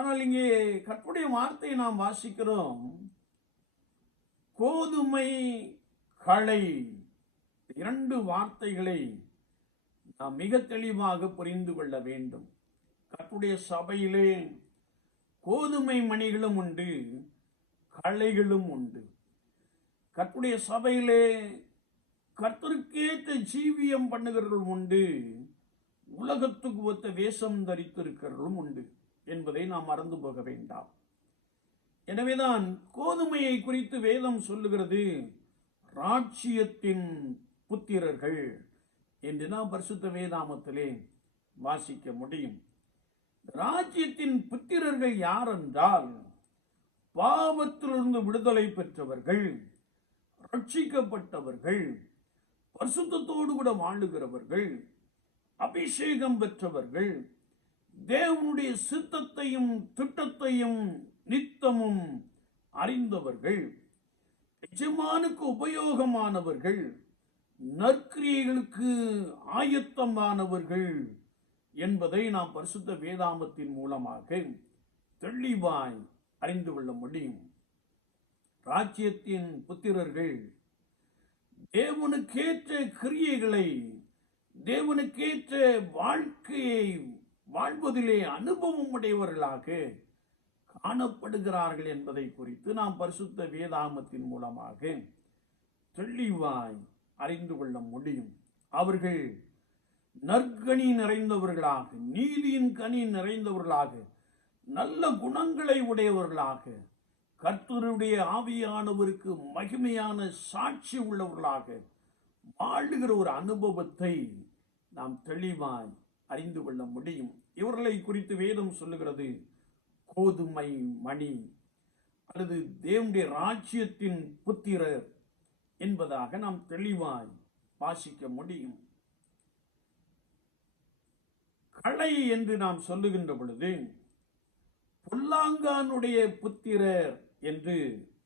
ஆனால் இங்கே கர்த்தருடைய வார்த்தையை நாம் வாசிக்கிறோம். கோதுமை களை, இரண்டு வார்த்தைகளை நாம் மிக தெளிவாக புரிந்து கொள்ள வேண்டும். கர்த்தருடைய சபையிலே கோதுமை மணிகளும் உண்டு, களைகளும் உண்டு. கர்த்தருடைய சபையிலே கர்த்தருக்கேற்ற ஜீவியம் பண்ணுகிறவர்களும் உண்டு, உலகத்துக்கு ஒத்த வேஷம் தரித்திருக்கிறவர்களும் உண்டு என்பதை நாம் மறந்து போக வேண்டாம். எனவேதான் கோதுமையை குறித்து வேதம் சொல்லுகிறது ராஜ்யத்தின் புத்திரர்கள் என்று நாம் பரிசுத்த வேதாமத்திலே வாசிக்க முடியும். ராஜ்யத்தின் புத்திரர்கள் யார் என்றால், பாவத்திலிருந்து விடுதலை பெற்றவர்கள், ரட்சிக்கப்பட்டவர்கள், பரிசுத்தத்தோடு கூட வாழுகிறவர்கள், அபிஷேகம் பெற்றவர்கள், தேவனுடைய சித்தத்தையும் திட்டத்தையும் நித்தமும் அறிந்தவர்கள், எஜமானுக்கு உபயோகமானவர்கள், நற்கிரியைகளுக்கு ஆயத்தமானவர்கள் என்பதை நாம் பரிசுத்த வேதாமத்தின் மூலமாக தெளிவாய் அறிந்து கொள்ள முடியும். ராஜ்யத்தின் புத்திரர்கள் தேவனுக்கேற்ற கிரியைகளை, தேவனுக்கேற்ற வாழ்க்கையை வாழ்வதிலே அனுபவம் உடையவர்களாக காணப்படுகிறார்கள் என்பதை குறித்து நாம் பரிசுத்த வேதாமத்தின் மூலமாக தெளிவாய் அறிந்து கொள்ள முடியும். அவர்கள் நற்கனி நிறைந்தவர்களாக, நீதியின் கனி நிறைந்தவர்களாக, நல்ல குணங்களை உடையவர்களாக, கர்த்தருடைய ஆவியானவருக்கு மகிமையான சாட்சி உள்ளவர்களாக வாழுகிற ஒரு அனுபவத்தை நாம் தெளிவாய் அறிந்து கொள்ள முடியும். இவர்களை குறித்து வேதம் சொல்லுகிறது கோதுமை மணி அல்லது தேவனுடைய ராஜ்யத்தின் புத்திரர் என்பதாக நாம் தெளிவாய் வாசிக்க முடியும். களை என்று நாம் சொல்லுகின்ற பொழுது பொல்லாங்கானுடைய புத்திரர் என்று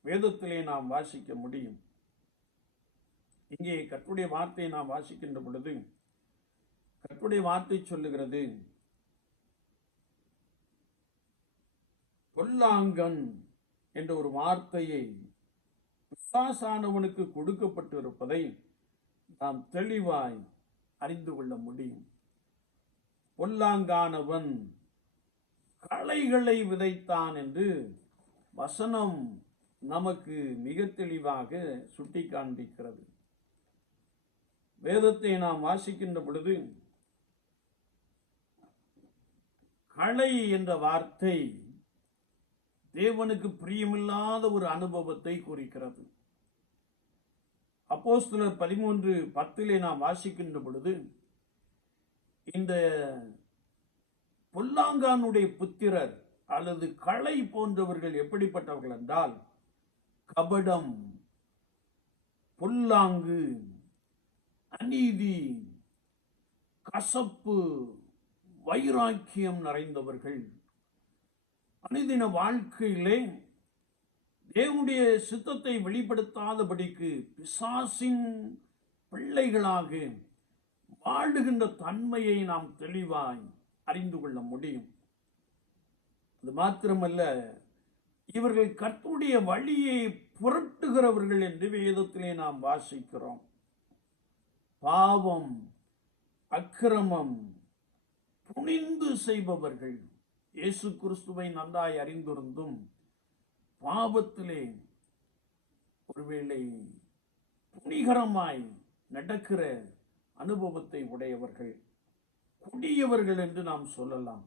வேதத்திலே நாம் வாசிக்க முடியும். இங்கே கர்த்தருடைய வார்த்தையை நாம் வாசிக்கின்ற பொழுது கர்த்தருடைய வார்த்தை சொல்லுகிறது, பொல்லாங்கன் என்ற ஒரு வார்த்தையை பிசாசானவனுக்கு கொடுக்கப்பட்டு இருப்பதை நாம் தெளிவாய் அறிந்து கொள்ள முடியும். பொல்லாங்கானவன் களைகளை விதைத்தான் என்று வசனம் நமக்கு மிக தெளிவாக சுட்டி காண்பிக்கிறது. வேதத்தை நாம் வாசிக்கின்ற பொழுது களை என்ற வார்த்தை தேவனுக்கு பிரியமில்லாத ஒரு அனுபவத்தை குறிக்கிறது. அப்போஸ்தலர் 13:10 நாம் வாசிக்கின்ற பொழுது, இந்த பொல்லாங்கானுடைய புத்திரர் அல்லது களை போன்றவர்கள் எப்படிப்பட்டவர்கள் என்றால், கபடம், பொல்லாங்கு, அநீதி, கசப்பு, வைராக்கியம் நிறைந்தவர்கள். அனுதின வாழ்க்கையிலே தேவனுடைய சித்தத்தை வெளிப்படுத்தாதபடிக்கு பிசாசின் பிள்ளைகளாக வாழுகின்ற தன்மையை நாம் தெளிவாய் அறிந்து கொள்ள முடியும். அது மாத்திரமல்ல, இவர்கள் கர்த்தருடைய வழியை புரட்டுகிறவர்கள் என்று வேதத்திலே நாம் வாசிக்கிறோம். பாவம், அக்கிரமம் துணிந்து செய்பவர்கள். இயேசு கிறிஸ்துவை நன்றாய் அறிந்திருந்தும் பாவத்திலே ஒருவேளை துணிகரமாய் நடக்கிற அனுபவத்தை உடையவர்கள், கொடியவர்கள் என்று நாம் சொல்லலாம்.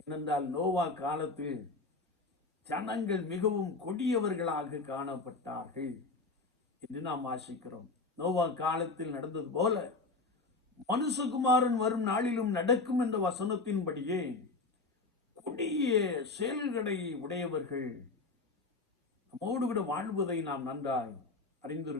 ஏனென்றால் நோவா காலத்தில் ஜனங்கள் மிகவும் கொடியவர்களாக காணப்பட்டார்கள் என்று நாம் வாசிக்கிறோம். நோவா காலத்தில் நடந்தது போல மனுஷகுமாரன் வரும் நாளிலும் நடக்கும் என்ற வசனத்தின்படியே கொடிய செயல்களை உடையவர்கள் நம்மோடு கூட வாழ்வதை நாம் நன்றாய் அறிந்திருக்கிறோம்.